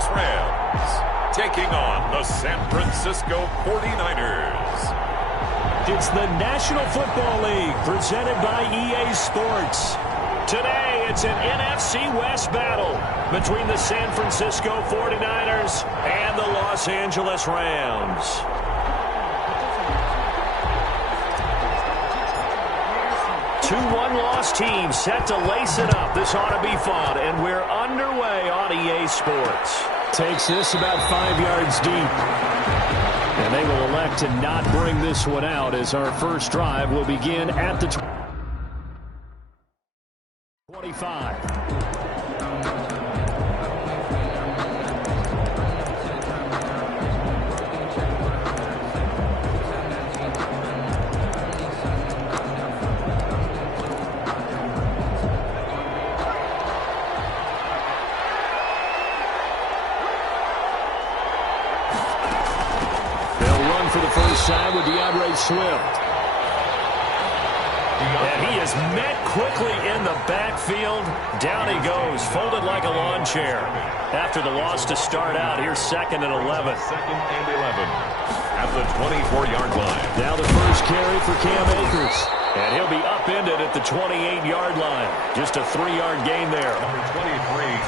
Angeles Rams taking on the San Francisco 49ers. It's the National Football League presented by EA Sports. Today, it's an NFC West battle between the San Francisco 49ers and the Los Angeles Rams. Two one-loss teams set to lace it up. This ought to be fun, and we're underway on EA Sports. Takes this about 5 yards deep. And they will elect to not bring this one out as our first drive will begin at the 25. For the first time with Swift. And he is met quickly in the backfield. Down he goes, folded like a lawn chair. After the loss to start out, here's 2nd and 11. 2nd and 11 at the 24-yard line. Now the first carry for Cam Akers. And he'll be upended at the 28-yard line. Just a 3-yard gain there. Number 23,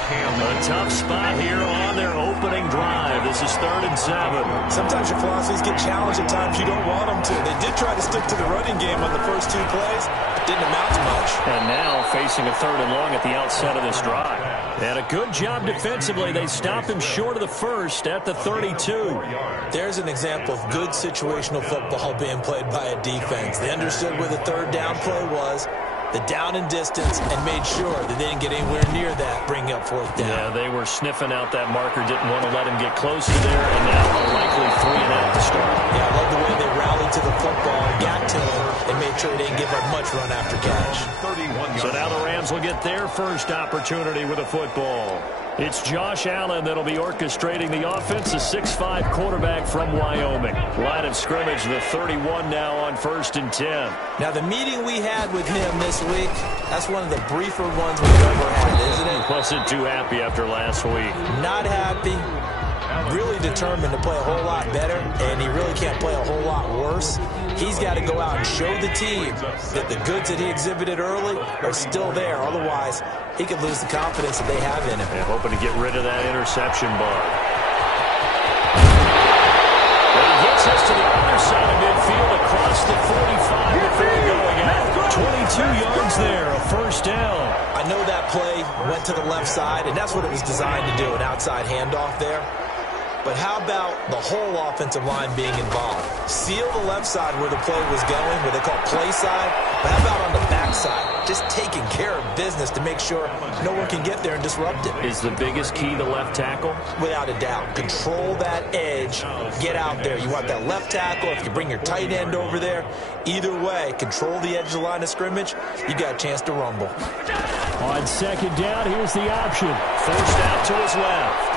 Cam. A tough spot here on their opening drive. This is 3rd and 7. Sometimes your philosophies get challenged at times you don't want them to. They did try to stick to the running game on the first 2 plays. Didn't amount to much. And now facing a 3rd and long at the outset of this drive. And a good job defensively. They stop him short of the first at the 32. There's an example of good situational football being played by a defense. They understood where the 3rd down play was, the down and distance, and made sure that they didn't get anywhere near that, bringing up 4th down. Yeah, they were sniffing out that marker, didn't want to let him get close to there, and now a likely 3 and out to start. Yeah, I love the way they rallied to the football and got to him and made sure they didn't give up much run after catch. So now the Rams will get their first opportunity with a football. It's Josh Allen that'll be orchestrating the offense, a 6'5" quarterback from Wyoming. Line of scrimmage, the 31 now on 1st and 10. Now, the meeting we had with him this week, that's one of the briefer ones we've ever had, isn't it? Wasn't too happy after last week. Not happy. Really determined to play a whole lot better, and he really can't play a whole lot worse. He's got to go out and show the team that the goods that he exhibited early are still there. Otherwise, he could lose the confidence that they have in him. Yeah, hoping to get rid of that interception bug. And he gets us to the other side of midfield across the 45 before going out. 22 yards there, a 1st down. I know that play went to the left side, and that's what it was designed to do, an outside handoff there. But how about the whole offensive line being involved? Seal the left side where the play was going, where they call play side. But how about on the back side? Just taking care of business to make sure no one can get there and disrupt it. Is the biggest key the left tackle? Without a doubt. Control that edge. Get out there. You want that left tackle. If you bring your tight end over there, either way, control the edge of the line of scrimmage. You got a chance to rumble. On 2nd down, here's the option. Forced out to his left.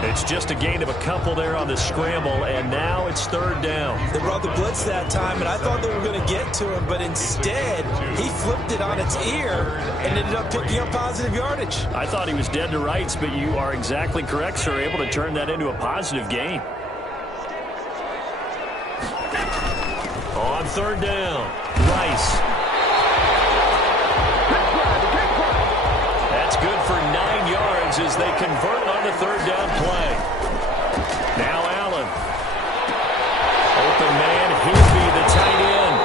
It's just a gain of a couple there on the scramble, and now it's 3rd down. They brought the blitz that time, and I thought they were going to get to him, but instead, he flipped it on its ear and ended up picking up positive yardage. I thought he was dead to rights, but you are exactly correct, sir, able to turn that into a positive gain. On 3rd down, Rice. That's good for 9 yards as they convert on the 3rd down play. Now Allen. Open man, he'll be the tight end.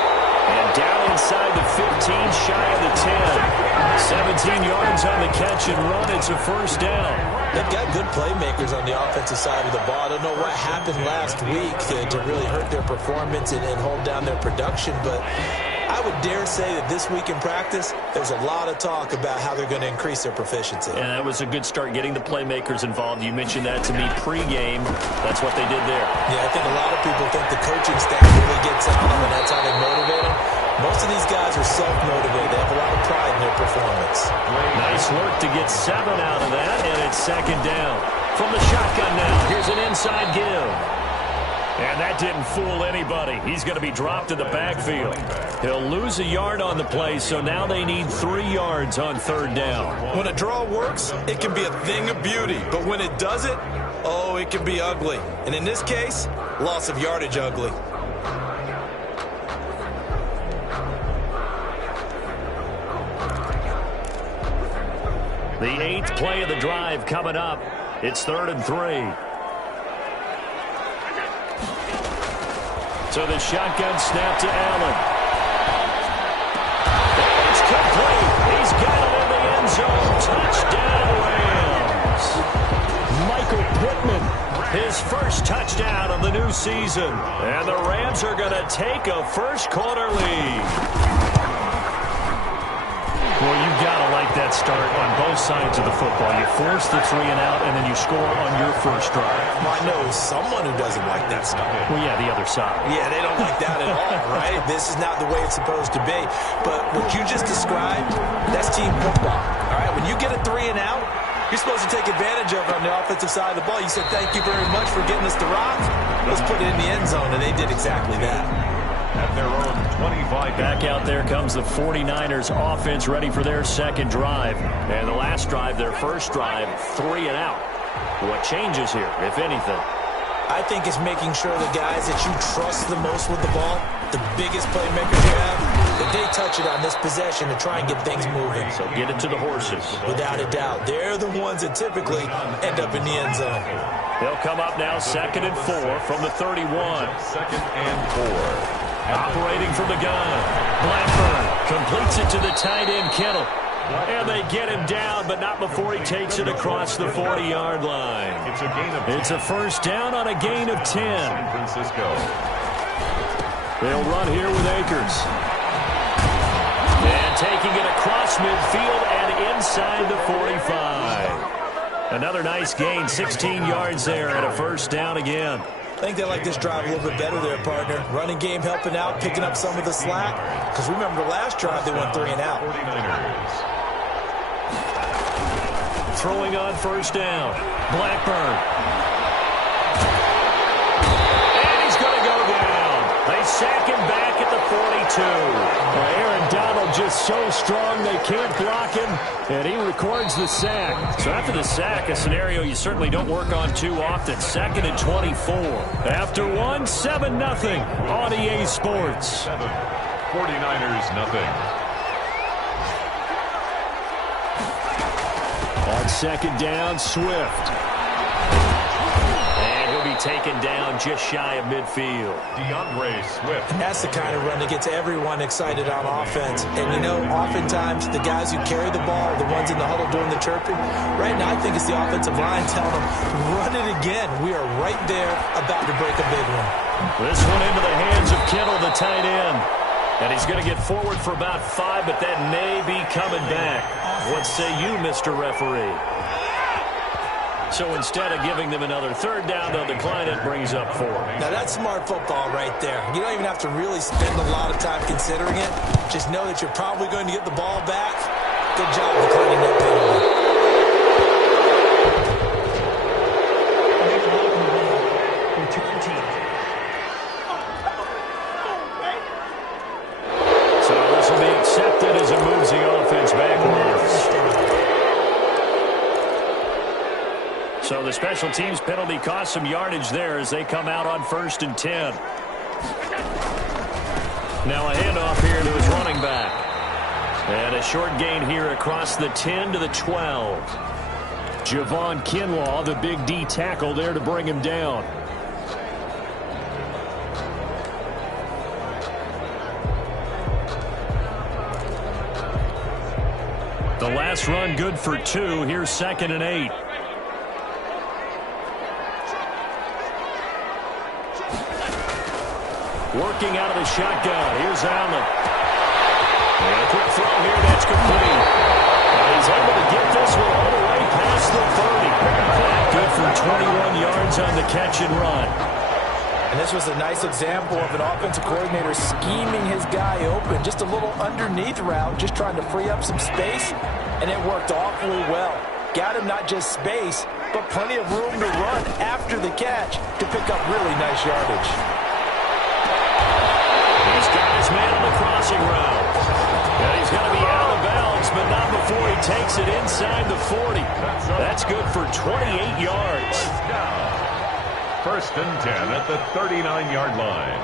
And down inside the 15, shy of the 10. 17 yards on the catch and run. It's a 1st down. They've got good playmakers on the offensive side of the ball. I don't know what happened last week to really hurt their performance and hold down their production, but I would dare say that this week in practice, there's a lot of talk about how they're going to increase their proficiency. And that was a good start getting the playmakers involved. You mentioned that to me pregame. That's what they did there. Yeah, I think a lot of people think the coaching staff really gets on them, and that's how they motivate them. Most of these guys are self-motivated. They have a lot of pride in their performance. Nice work to get 7 out of that, and it's 2nd down. From the shotgun now, here's an inside give. And that didn't fool anybody. He's going to be dropped in the backfield. He'll lose a yard on the play, so now they need 3 yards on third down. When a draw works, it can be a thing of beauty. But when it doesn't, oh, it can be ugly. And in this case, loss of yardage ugly. The 8th play of the drive coming up. It's 3rd and 3. So the shotgun snap to Allen. It's complete. He's got it in the end zone. Touchdown, Rams. Michael Pittman, his first touchdown of the new season. And the Rams are going to take a first-quarter lead. Well, you've got to like that start on both sides of the football. You force the 3 and out, and then you score on your first drive. Well, I know someone who doesn't like that start. Well, yeah, the other side. Yeah, they don't like that at all, right? This is not the way it's supposed to be. But what you just described, that's team football. All right, when you get a 3 and out, you're supposed to take advantage of it on the offensive side of the ball. You said, thank you very much for getting us the rock. Let's put it in the end zone, and they did exactly that. At their own 25. Back out there comes the 49ers offense ready for their second drive. And the last drive, their first drive, 3 and out. What changes here, if anything? I think it's making sure the guys that you trust the most with the ball, the biggest playmakers you have, that they touch it on this possession to try and get things moving. So get it to the horses. Without a doubt. They're the ones that typically end up in the end zone. They'll come up now 2nd and 4 from the 31. 2nd and 4. Operating from the gun. Blackburn completes it to the tight end, Kittle. And they get him down, but not before he takes it across the 40-yard line. It's a first down on a gain of 10. San Francisco. They'll run here with Akers. And taking it across midfield and inside the 45. Another nice gain, 16 yards there and a first down again. I think they like this drive a little bit better there, partner. Running game helping out, picking up some of the slack. Because remember the last drive, they went 3 and out. 49ers. Throwing on first down. Blackburn. And he's going to go down. They sack him back at the 42. Aaron Donald just so strong they can't block him, and he records the sack. So after the sack, a scenario you certainly don't work on too often. 2nd and 24. After 1, 7-0 on EA Sports. 49ers nothing. On 2nd down, Swift. And he'll be taken down just shy of midfield. DeAndre Swift. And that's the kind of run that gets everyone excited on offense. And, you know, oftentimes the guys who carry the ball are the ones in the huddle doing the chirping. Right now, I think it's the offensive line telling them, run it again. We are right there about to break a big one. This one into the hands of Kittle, the tight end. And he's going to get forward for about 5, but that may be coming back. What say you, Mr. Referee? So instead of giving them another 3rd down, they'll decline it, brings up 4. Now, that's smart football right there. You don't even have to really spend a lot of time considering it. Just know that you're probably going to get the ball back. Good job declining that penalty. So the special teams penalty cost some yardage there as they come out on 1st and 10. Now a handoff here to his running back. And a short gain here across the 10 to the 12. Javon Kinlaw, the big D tackle there to bring him down. The last run good for 2. Here's 2nd and 8. Working out of the shotgun. Here's Allen. And a quick throw here. That's complete. And he's able to get this one all the way past the 30. Good for 21 yards on the catch and run. And this was a nice example of an offensive coordinator scheming his guy open. Just a little underneath route, just trying to free up some space. And it worked awfully well. Got him not just space, but plenty of room to run after the catch to pick up really nice yardage. He's got his man on the crossing route. And he's going to be out of bounds, but not before he takes it inside the 40. That's good for 28 yards. First and 10 at the 39-yard line.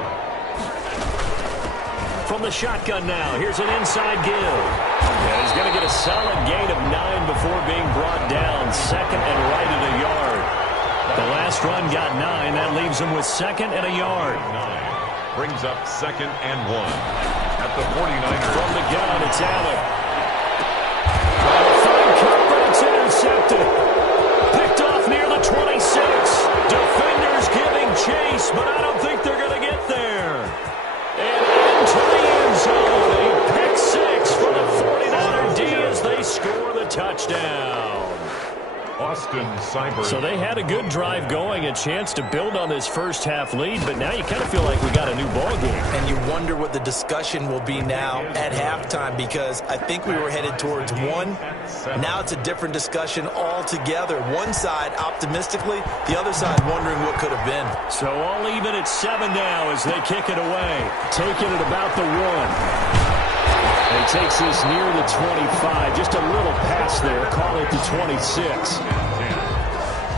From the shotgun now, here's an inside give. And he's going to get a solid gain of 9 before being brought down. Second and right at a yard. The last run got 9. That leaves him with second and a yard. 9 brings up second and 1 at the 49ers. From the gun, it's Allen. Trying to find Kirk, but it's intercepted. Picked off near the 26. Defenders giving chase, but I don't think they're going to get there. And into the end zone, a pick 6 for the 49er D as they score the touchdown. Austin Seibert. So they had a good drive going, a chance to build on this first half lead, but now you kind of feel like we got a new ball game. And you wonder what the discussion will be now at halftime, because I think we were headed towards 1. Now it's a different discussion altogether. One side optimistically, the other side wondering what could have been. So all even at 7 now as they kick it away. Taking it about the 1. He takes this near the 25. Just a little pass there. Call it the 26.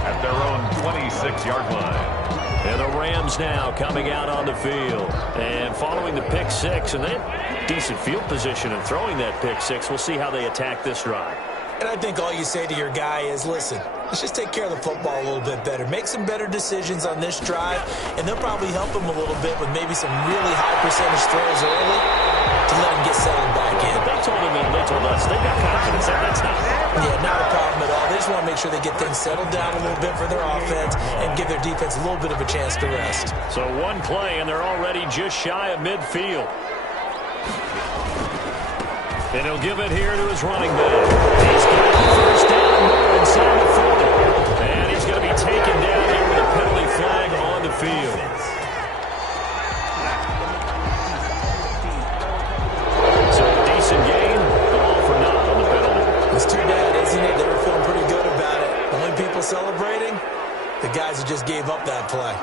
At their own 26-yard line. And the Rams now coming out on the field. And following the pick 6, and they had decent field position and throwing that pick 6. We'll see how they attack this drive. And I think all you say to your guy is, listen, let's just take care of the football a little bit better. Make some better decisions on this drive, and they'll probably help him a little bit with maybe some really high percentage throws early to let him get settled back in. They told him and they told us they got confidence there. That's not not a problem at all. They just want to make sure they get things settled down a little bit for their offense and give their defense a little bit of a chance to rest. So one play, and they're already just shy of midfield. And he'll give it here to his running back. He's got the first down more inside the 40. And he's going to be taken down here with a penalty flag on the field. So a decent gain, all for naught on the penalty. It's too bad, isn't it? They were feeling pretty good about it. Only people celebrating, the guys who just gave up that play.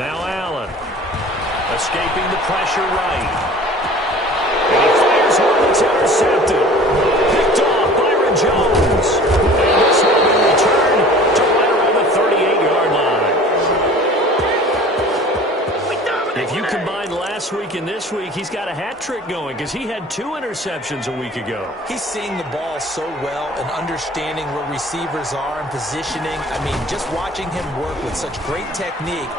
Now Allen. Escaping the pressure right. And he fires one that's intercepted. Picked off Byron Jones. And this will be returned to right around the 38-yard line. If you combine last week and this week, he's got a hat trick going because he had 2 interceptions a week ago. He's seeing the ball so well and understanding where receivers are and positioning. I mean, just watching him work with such great technique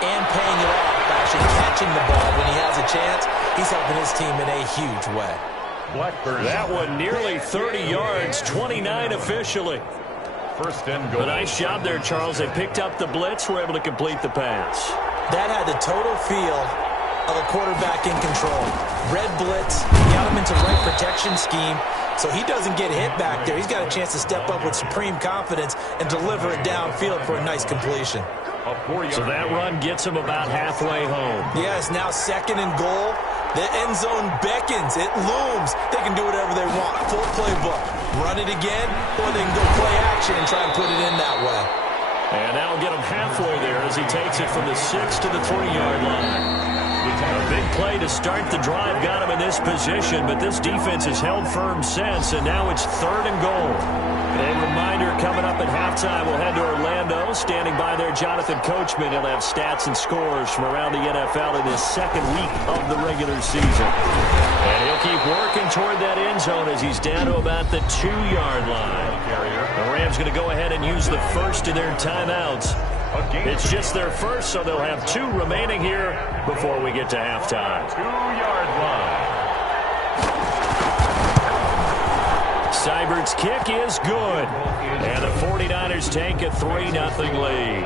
and paying it off, actually catching the ball when he has a chance, he's helping his team in a huge way. Blackburn. That one nearly 30 yards, 29 officially. First and goal. A nice job there, Charles. They picked up the blitz, were able to complete the pass. That had the total feel of a quarterback in control. Red blitz, got him into the right protection scheme, so he doesn't get hit back there. He's got a chance to step up with supreme confidence and deliver it downfield for a nice completion. So that run gets him about halfway home. Yes, now second and goal. The end zone beckons. It looms. They can do whatever they want. Full playbook. Run it again, or they can go play action and try and put it in that way. And that'll get him halfway there as he takes it from the 6 to the 3-yard line. A big play to start the drive got him in this position, but this defense has held firm since, and now it's 3rd and goal. A reminder, coming up at halftime, we'll head to Orlando. Standing by there, Jonathan Coachman. He'll have stats and scores from around the NFL in his 2nd week of the regular season. And he'll keep working toward that end zone as he's down to about the 2-yard line. The Rams going to go ahead and use the first of their timeouts. It's just their first, so they'll have 2 remaining here before we get to halftime. 2-yard line. Seibert's kick is good. And the 49ers take a 3-0 lead.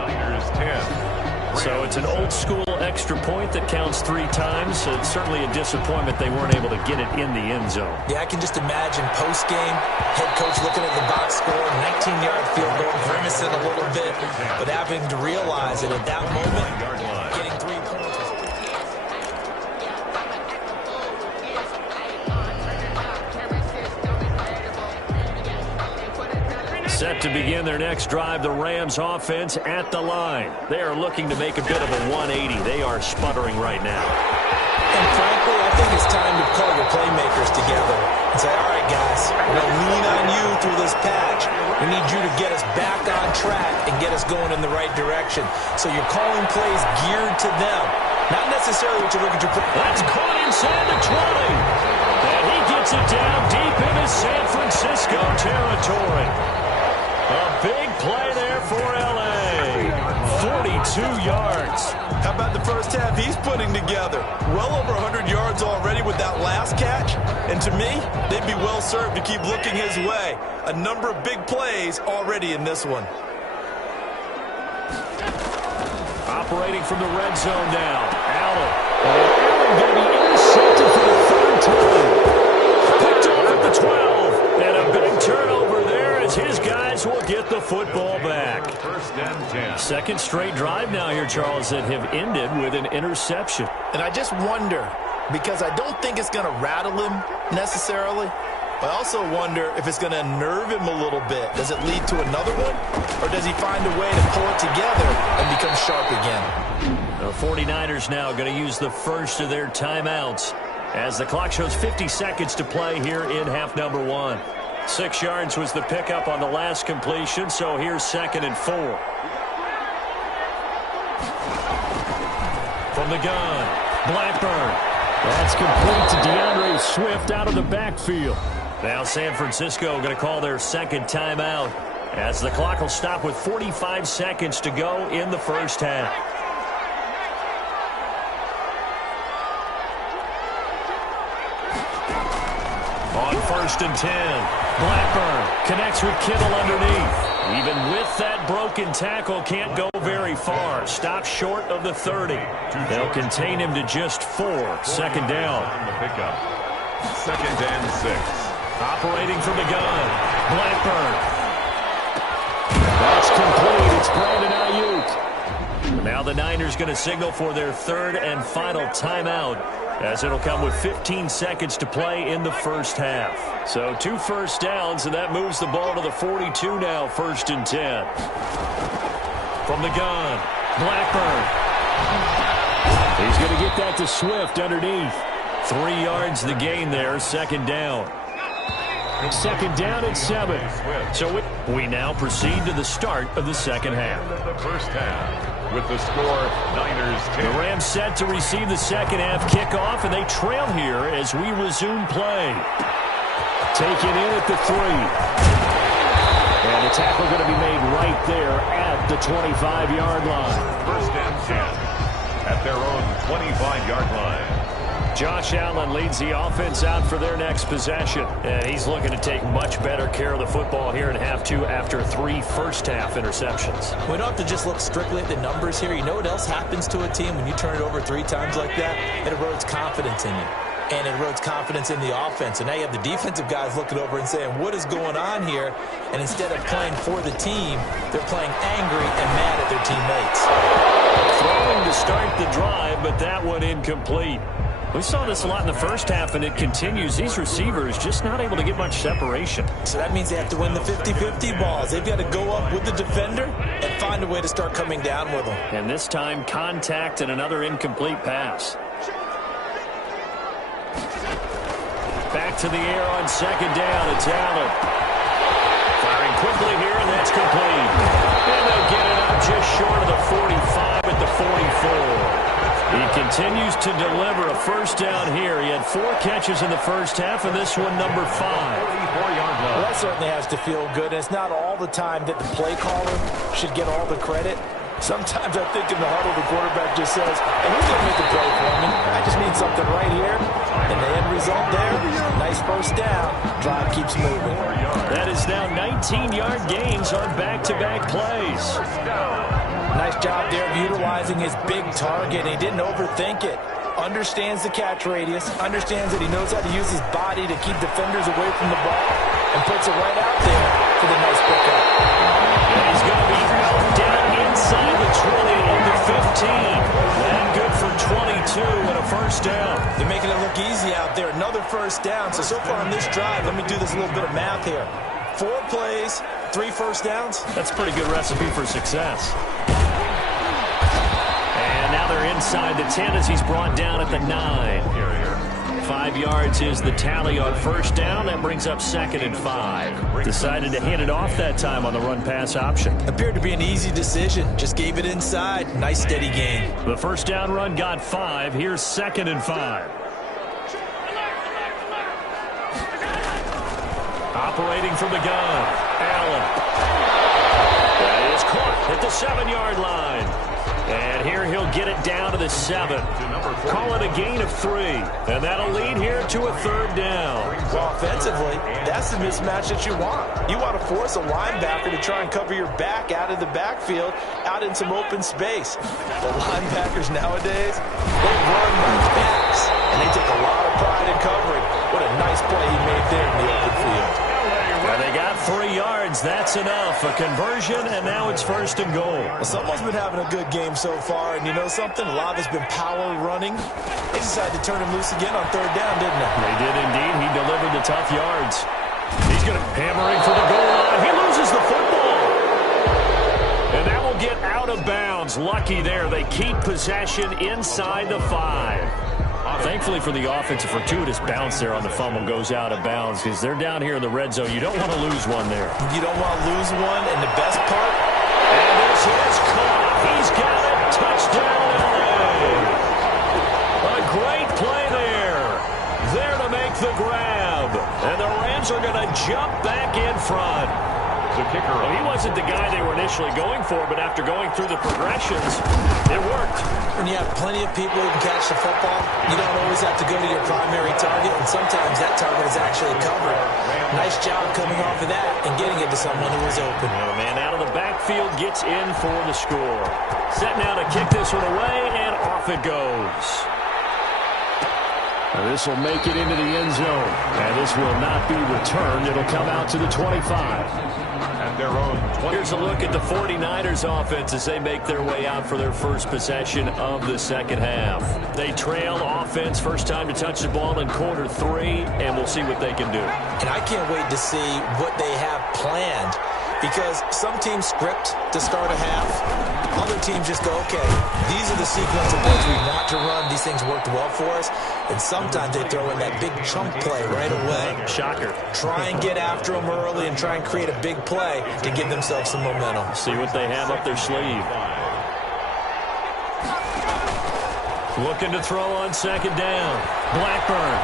So it's an old-school extra point that counts 3 times. It's certainly a disappointment they weren't able to get it in the end zone. Yeah, I can just imagine post-game, head coach looking at the box score, 19-yard field goal, grimacing a little bit, but having to realize that at that moment, getting 3 points. Set to begin their next drive, the Rams offense at the line. They are looking to make a bit of a 180. They are sputtering right now. And frankly, I think it's time to call your playmakers together and say, all right, guys, we're going to lean on you through this patch. We need you to get us back on track and get us going in the right direction. So you're calling plays geared to them, not necessarily what you look at your play. That's caught inside the 20. And he gets it down deep into San Francisco territory. A big play there for L.A. 42 yards. How about the first half he's putting together? Well over 100 yards already with that last catch. And to me, they'd be well served to keep looking his way. A number of big plays already in this one. Operating from the red zone now. Allen. Allen going to be intercepted for the third time. Picked off at the 12. And a big turnover there as his guys will get the football back. First and 10. Second straight drive now here, Charles, that have ended with an interception. And I just wonder, because I don't think it's going to rattle him necessarily, but I also wonder if it's going to nerve him a little bit. Does it lead to another one? Or does he find a way to pull it together and become sharp again? The 49ers now going to use the first of their timeouts as the clock shows 50 seconds to play here in half number 1. 6 yards was the pickup on the last completion, so here's 2nd and 4. From the gun, Blackburn. That's complete to DeAndre Swift out of the backfield. Now San Francisco going to call their second timeout as the clock will stop with 45 seconds to go in the first half. On 1st and 10, Blackburn connects with Kittle underneath. Even with that broken tackle, can't go very far. Stops short of the 30. They'll contain him to just 4. 2nd down. On the pickup. 2nd and 6. Operating from the gun, Blackburn. That's complete. It's Brandon Ayuk. Now the Niners going to signal for their 3rd and final timeout, as it'll come with 15 seconds to play in the first half. So 2 first downs, and that moves the ball to the 42 now, 1st and 10. From the gun, Blackburn. He's going to get that to Swift underneath. 3 yards the gain there, 2nd down. 2nd down and 7. So we now proceed to the start of the second half. The first half with the score Niners 10. The Rams set to receive the second half kickoff, and they trail here as we resume play. Taken in at the 3. And the tackle going to be made right there at the 25-yard line. 1st and 10 at their own 25-yard line. Josh Allen leads the offense out for their next possession. And he's looking to take much better care of the football here in half 2 after 3 first-half interceptions. We don't have to just look strictly at the numbers here. You know what else happens to a team when you turn it over 3 times like that? It erodes confidence in you. And it erodes confidence in the offense. And now you have the defensive guys looking over and saying, what is going on here? And instead of playing for the team, they're playing angry and mad at their teammates. Throwing to start the drive, but that one incomplete. We saw this a lot in the first half, and it continues. These receivers just not able to get much separation. So that means they have to win the 50-50 balls. They've got to go up with the defender and find a way to start coming down with them. And this time, contact and another incomplete pass. Back to the air on 2nd down. It's Allen. Firing quickly here, and that's complete. And they'll get it up just short of the 45 at the 44. He continues to deliver a first down here. He had 4 catches in the first half, and this one number 5. 44-yard line. Well, that certainly has to feel good. And it's not all the time that the play caller should get all the credit. Sometimes I think in the huddle, the quarterback just says, hey, who's going to make the play for me? I just need something right here. And the end result there, nice first down. Drive keeps moving. That is now 19-yard gains on back-to-back plays. Nice job there of utilizing his big target. He didn't overthink it. Understands the catch radius. Understands that he knows how to use his body to keep defenders away from the ball. And puts it right out there for the nice pickup. And he's going to be down inside the 20 and the 15. And good for 22 and a first down. They're making it look easy out there. Another first down. So far on this drive, let me do this little bit of math here. 4 plays, 3 first downs? That's a pretty good recipe for success. And now they're inside the 10 as he's brought down at the 9. 5 yards is the tally on first down. That brings up 2nd and 5. Decided to hand it off that time on the run-pass option. Appeared to be an easy decision. Just gave it inside. Nice steady gain. The first down run got 5. Here's 2nd and 5. Operating from the gun, Allen. That is caught at the 7-yard line. And here he'll get it down to the 7. Call it a gain of 3. And that'll lead here to a 3rd down. Well, offensively, that's the mismatch that you want. You want to force a linebacker to try and cover your back out of the backfield, out in some open space. The linebackers nowadays, they run like backs, and they take a lot of pride in covering. What a nice play he made there in the open field. And they got 3 yards. That's enough. A conversion, and now it's 1st and goal. Well, someone's been having a good game so far, and you know something? A lot has been power running. They decided to turn him loose again on 3rd down, didn't they? They did indeed. He delivered the tough yards. He's going to hammering for the goal line. He loses the football. And that will get out of bounds. Lucky there. They keep possession inside the 5. Thankfully for the offense, a fortuitous bounce there on the fumble goes out of bounds because they're down here in the red zone. You don't want to lose one there. You don't want to lose one, and the best part? And this is caught. He's got it. Touchdown, LA. A great play there. There to make the grab. And the Rams are going to jump back in front. The kicker. Well, he wasn't the guy they were initially going for, but after going through the progressions, it worked. When you have plenty of people who can catch the football, you don't always have to go to your primary target, and sometimes that target is actually covered. Nice job coming off of that and getting it to someone who was open. Well, the man out of the backfield gets in for the score. Set now to kick this one away, and off it goes. Now this will make it into the end zone, and this will not be returned. It'll come out to the 25. Their own 20. Here's a look at the 49ers offense as they make their way out for their first possession of the second half. They trail offense, first time to touch the ball in quarter 3, and we'll see what they can do. And I can't wait to see what they have planned, because some teams script to start a half. Other teams just go, okay, these are the sequence of plays we want to run. These things worked well for us. And sometimes they throw in that big chunk play right away. Shocker. Try and get after them early and try and create a big play to give themselves some momentum. See what they have up their sleeve. Looking to throw on 2nd down. Blackburn.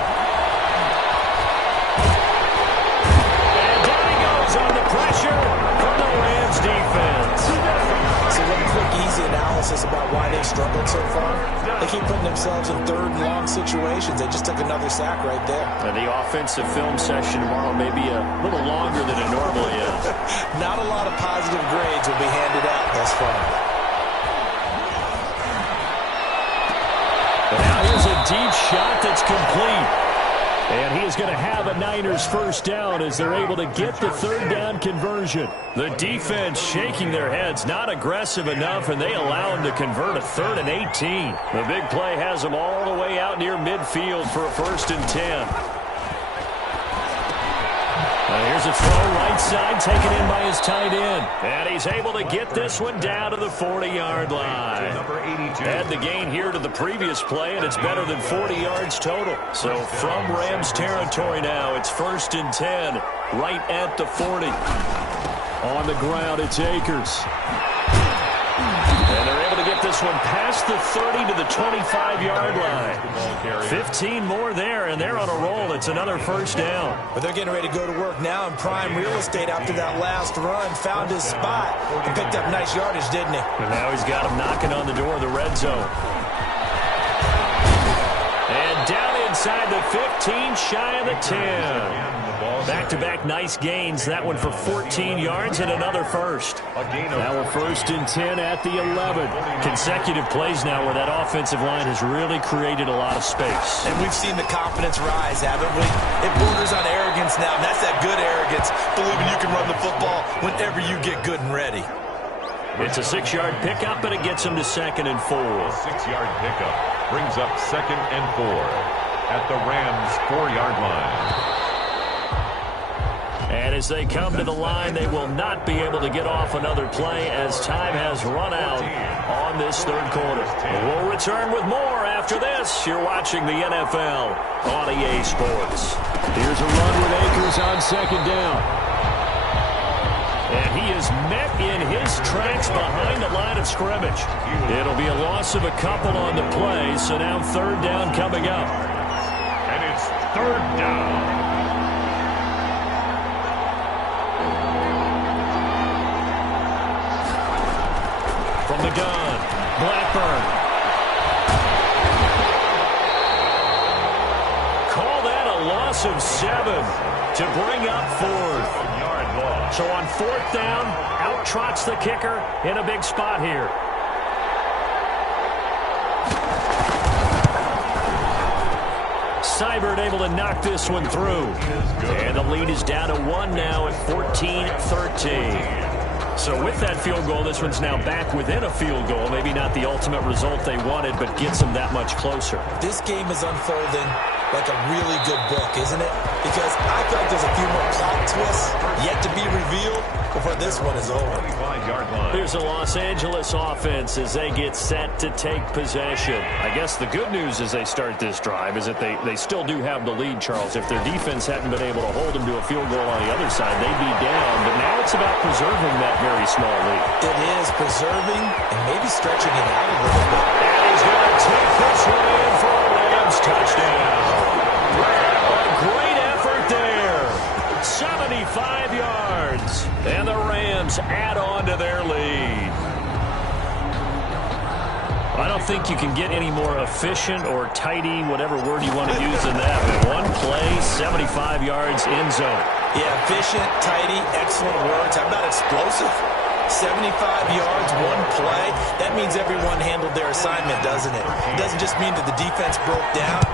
And down he goes on the pressure from the Rams defense. So one quick, easy analysis about why they've struggled so far. They keep putting themselves in 3rd and long situations. They just took another sack right there. And the offensive film session tomorrow may be a little longer than it normally is. Not a lot of positive grades will be handed out thus far. But now here's a deep shot that's complete. And he is going to have a Niners first down as they're able to get the 3rd down conversion. The defense shaking their heads, not aggressive enough, and they allow him to convert a 3rd and 18. The big play has them all the way out near midfield for a 1st and 10. Here's a throw right side taken in by his tight end. And he's able to get this one down to the 40-yard line. Add the gain here to the previous play, and it's better than 40 yards total. So from Rams territory now, it's 1st and 10, right at the 40. On the ground, it's Akers. And they're able to get this one past the 30 to the 25-yard line. 15 more there, and they're on a roll. It's another 1st down. But they're getting ready to go to work now in prime real estate after that last run. Found his spot and picked up nice yardage, didn't he? And now he's got him knocking on the door of the red zone. And down inside the 15, shy of the 10. Back-to-back nice gains. That one for 14 yards and another 1st. Now we're 1st and 10 at the 11. Consecutive plays now where that offensive line has really created a lot of space. And we've seen the confidence rise, haven't we? It borders on arrogance now, and that's that good arrogance, believing you can run the football whenever you get good and ready. It's a 6-yard pickup, and it gets him to 2nd and 4. 6-yard pickup brings up 2nd and 4 at the Rams' 4-yard line. And as they come to the line. They will not be able to get off another play as time has run out on this third quarter. We'll return with more after this. You're watching the NFL on EA Sports. Here's a run with Akers on second down. And he is met in his tracks behind the line of scrimmage. It'll be a loss of a couple on the play, so now third down coming up. And it's third down. From the gun, Blackburn. Call that a loss of 7 to bring up fourth. So on fourth down, out trots the kicker in a big spot here. Seibert able to knock this one through. And the lead is down to 1 now at 14-13. So with that field goal, this one's now back within a field goal. Maybe not the ultimate result they wanted, but gets them that much closer. This game is unfolding like a really good book, isn't it? Because I feel like there's a few more plot twists yet to be revealed before this one is over. 25-yard line. Here's the Los Angeles offense as they get set to take possession. I guess the good news as they start this drive is that they still do have the lead, Charles. If their defense hadn't been able to hold them to a field goal on the other side, they'd be down. But now it's about preserving that very small lead. It is preserving and maybe stretching it out a little bit. And he's going to take this one in for a Rams touchdown. A great effort there. 75 yards. And the Rams add on to their lead. I don't think you can get any more efficient or tidy, whatever word you want to use in that. One play, 75 yards, end zone. Yeah, efficient, tidy, excellent words. How about explosive? 75 yards, one play. That means everyone handled their assignment, doesn't it? It doesn't just mean that the defense broke down.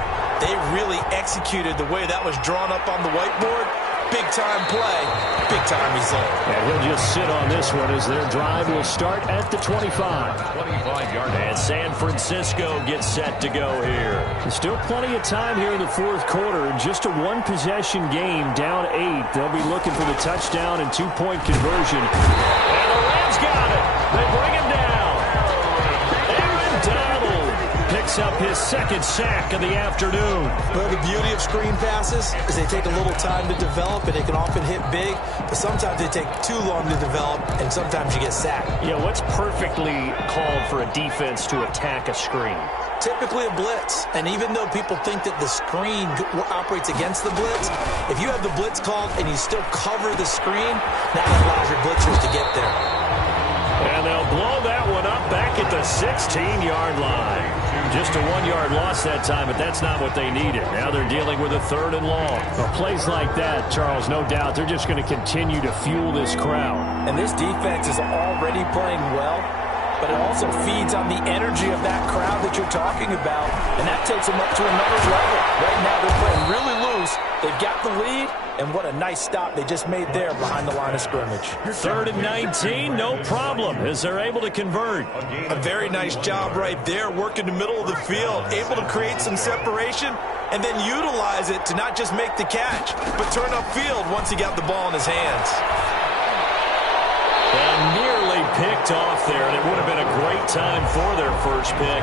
They really executed the way that was drawn up on the whiteboard. Big-time play, big-time result. And he'll just sit on this one as their drive will start at the 25. 25-yard line. And San Francisco gets set to go here. There's still plenty of time here in the fourth quarter. Just a one-possession game, down 8. They'll be looking for the touchdown and two-point conversion. And the Rams got it. They bring him down. Aaron Donald picks up his second sack of the afternoon. Well, the beauty of screen passes is they take a little time to develop, and they can often hit big, but sometimes they take too long to develop, and sometimes you get sacked. Yeah, what's perfectly called for a defense to attack a screen? Typically a blitz, and even though people think that the screen operates against the blitz, if you have the blitz called and you still cover the screen, that allows your blitzers to get there. And they'll blow that one up back at the 16-yard line. Just a 1-yard loss that time, but that's not what they needed. Now they're dealing with a third and long. Well, plays like that, Charles, no doubt, they're just going to continue to fuel this crowd. And this defense is already playing well, but it also feeds on the energy of that crowd that you're talking about, and that takes them up to another level. Right now they're playing really loose. They've got the lead, and what a nice stop they just made there behind the line of scrimmage. Third and 19, no problem, as they're able to convert. A very nice job right there, working the middle of the field, able to create some separation, and then utilize it to not just make the catch, but turn upfield once he got the ball in his hands. And nearly picked off there, and it would have been a great time for their first pick.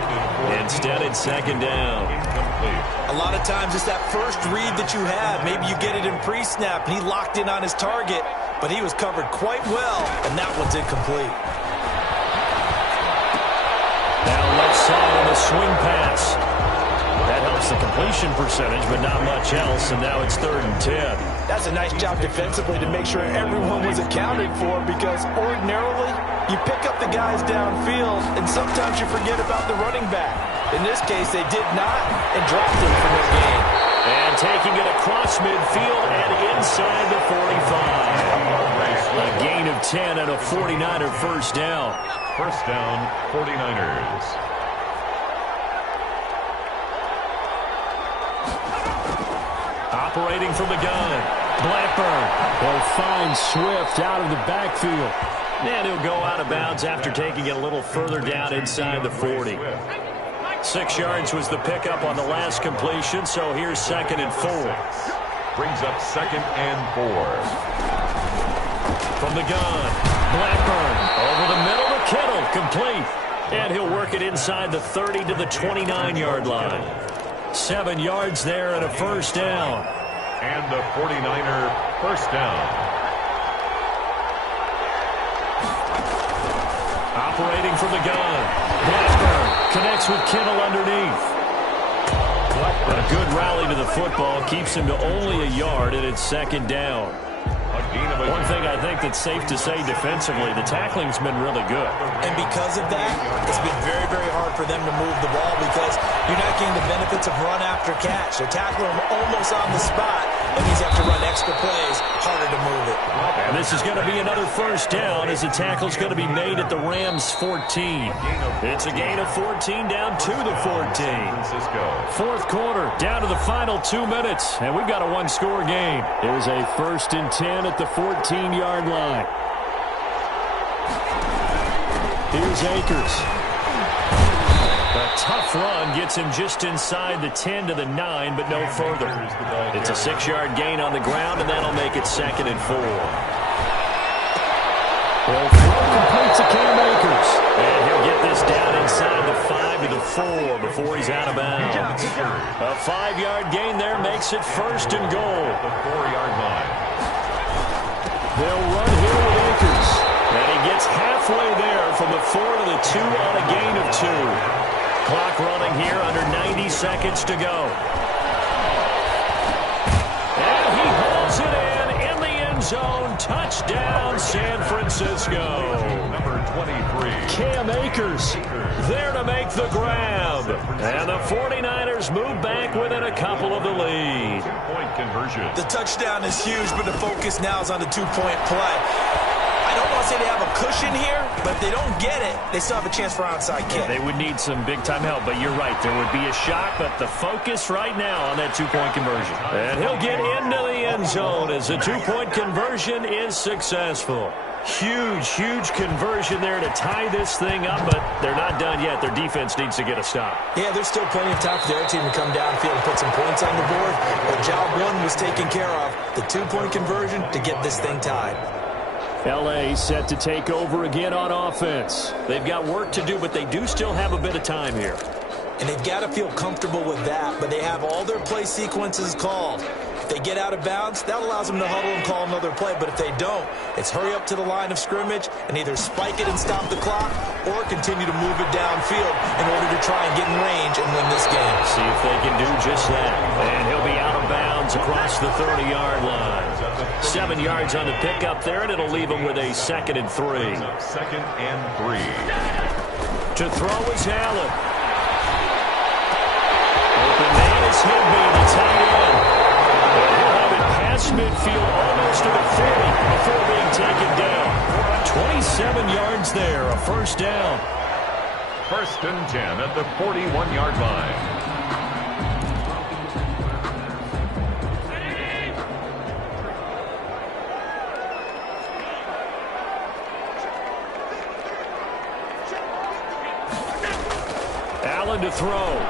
Instead, it's second down. A lot of times it's that first read that you have. Maybe you get it in pre-snap, and he locked in on his target, but he was covered quite well, and that one's incomplete. Now left side on the swing pass. That helps the completion percentage, but not much else, and now it's third and 10. That's a nice job defensively to make sure everyone was accounted for, because ordinarily you pick up the guys downfield, and sometimes you forget about the running back. In this case, they did not, and dropped him from their game. And taking it across midfield and inside the 45. A gain of 10 and a 49er first down. First down, 49ers. Operating from the gun, Blackburn will find Swift out of the backfield. And he'll go out of bounds after taking it a little further down inside the 40. 6 yards was the pickup on the last completion, so here's second and 4. Brings up second and 4. from the gun. Blackburn over the middle to Kittle, complete. And he'll work it inside the 30 to the 29-yard line. 7 yards there and a first down. And the 49er first down. Operating from the gun. Blackburn connects with Kittle underneath. A good rally to the football keeps him to only a yard, and it's second down. One thing I think that's safe to say defensively, the tackling's been really good. And because of that, it's been very, very hard for them to move the ball because you're not getting the benefits of run after catch. They're tackling them almost on the spot. That means you have to run extra plays, harder to move it. And this is going to be another first down as the tackle's going to be made at the Rams' 14. It's a gain of 14 down to the 14. Fourth quarter, down to the final 2 minutes, and we've got a one-score game. Here's a 1st and 10 at the 14-yard line. Here's Akers. A tough run gets him just inside the 10 to the 9, but no further. It's a 6-yard gain on the ground, and that'll make it 2nd and 4. Well, throw complete to Cam Akers. And he'll get this down inside the 5 to the 4 before he's out of bounds. A 5-yard gain there makes it 1st and goal. The 4-yard line. They'll run here with Akers. And he gets halfway there from the 4 to the 2 on a gain of 2. Clock running here under 90 seconds to go. And he holds it in the end zone. Touchdown, San Francisco. Number 23. Cam Akers there to make the grab. And the 49ers move back within a couple of the lead. Two-point conversion. The touchdown is huge, but the focus now is on the two-point play. I don't want to say they have a cushion here, but if they don't get it, they still have a chance for onside kick. They would need some big-time help, but you're right. There would be a shot, but the focus right now on that two-point conversion. And he'll get into the end zone as the two-point conversion is successful. Huge, huge conversion there to tie this thing up, but they're not done yet. Their defense needs to get a stop. Yeah, there's still plenty of time for their team to come downfield and put some points on the board, but job one was taken care of. The two-point conversion to get this thing tied. L.A. set to take over again on offense. They've got work to do, but they do still have a bit of time here. And they've got to feel comfortable with that, but they have all their play sequences called. If they get out of bounds, that allows them to huddle and call another play. But if they don't, it's hurry up to the line of scrimmage and either spike it and stop the clock or continue to move it downfield in order to try and get in range and win this game. See if they can do just that. And he'll be out of bounds across the 30-yard line. 7 yards on the pickup there, and it'll leave him with a 2nd and 3. 2nd and 3. To throw is Allen. Open man is Higbee, the tight end. And he'll have it past midfield almost to the 40 before being taken down. 27 yards there, a first down. 1st and 10 at the 41-yard line. Allen to throw.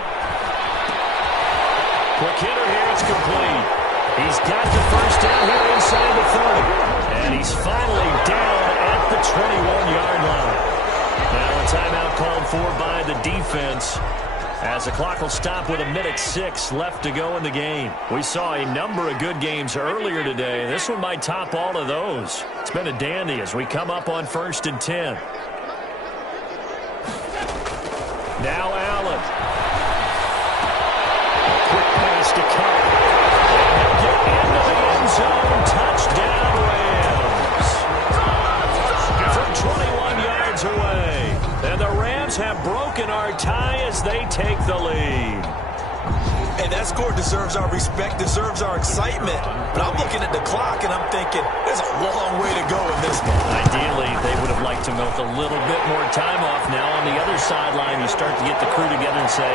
Quick hitter here, it's complete. He's got the first down here inside the 30. And he's finally down at the 21-yard line. Now a timeout called for by the defense as the clock will stop with 1:06 left to go in the game. We saw a number of good games earlier today. This one might top all of those. It's been a dandy as we come up on 1st and 10. Now Allen. A quick pass to Cup. And he'll get into the end zone. Touchdown Rams. From 21 yards away. And the Rams have broken our tie as they take the lead. Hey, that score deserves our respect, deserves our excitement. But I'm looking at the clock, and I'm thinking, there's a long way to go in this one. Ideally, they would have liked to milk a little bit more time off. Now, on the other sideline, you start to get the crew together and say,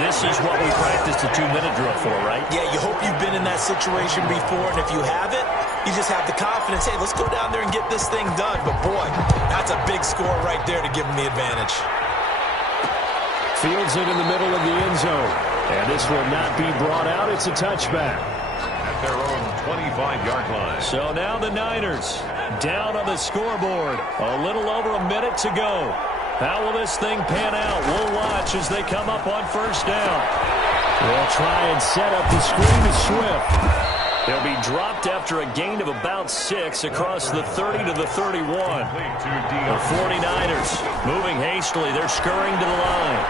this is what we practiced the 2-minute drill for, right? Yeah, you hope you've been in that situation before, and if you haven't, you just have the confidence, hey, let's go down there and get this thing done. But, boy, that's a big score right there to give them the advantage. Fields it in the middle of the end zone. And this will not be brought out. It's a touchback. At their own 25-yard line. So now the Niners down on the scoreboard. A little over a minute to go. How will this thing pan out? We'll watch as they come up on first down. They'll try and set up the screen to Swift. He'll be dropped after a gain of about 6 across the 30 to the 31. The 49ers moving hastily. They're scurrying to the line.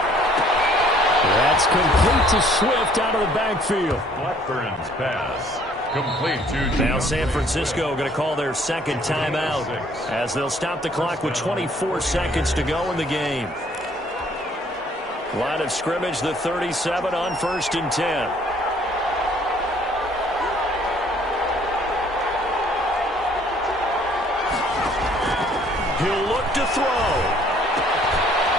That's complete to Swift out of the backfield. Blackburn's pass. Complete to now San Francisco going to call their second timeout as they'll stop the clock with 24 seconds to go in the game. Line of scrimmage, the 37 on 1st and 10. He'll look to throw.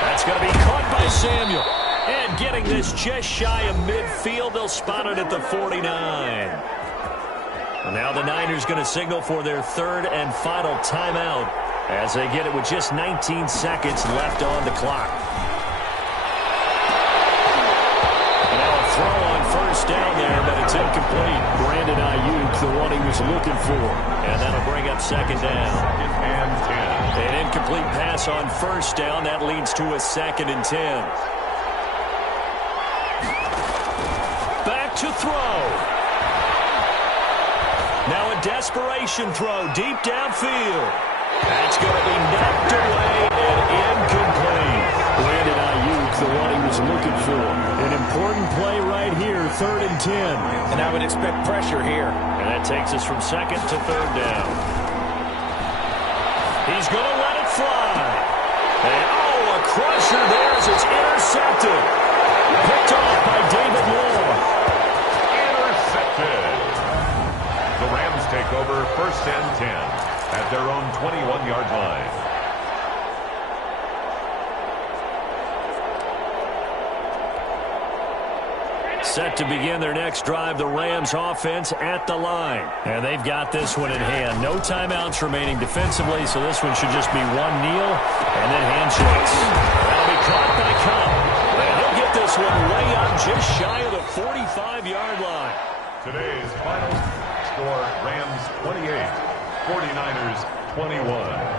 That's going to be caught by Samuel. And getting this just shy of midfield, they'll spot it at the 49. Now the Niners going to signal for their third and final timeout as they get it with just 19 seconds left on the clock. Now a throw on first down there, but it's incomplete. Brandon Ayuk, the one he was looking for. And that'll bring up second down. and 10. An incomplete pass on first down. That leads to a 2nd and 10. Back to throw. Now a desperation throw deep downfield. That's going to be knocked away and incomplete. Brandon Ayuk, the one he was looking for. An important play right here, 3rd and 10. And I would expect pressure here. And that takes us from 2nd to 3rd down. He's going to let it fly. And a crusher there as it's intercepted. Picked off by David Moore. Intercepted. The Rams take over 1st and 10 at their own 21-yard line. Set to begin their next drive, the Rams offense at the line. And they've got this one in hand. No timeouts remaining defensively, so this one should just be one kneel and then handshakes. That'll be caught by Cobb. And he'll get this one way up just shy of the 45-yard line. Today's final score, Rams 28, 49ers 21.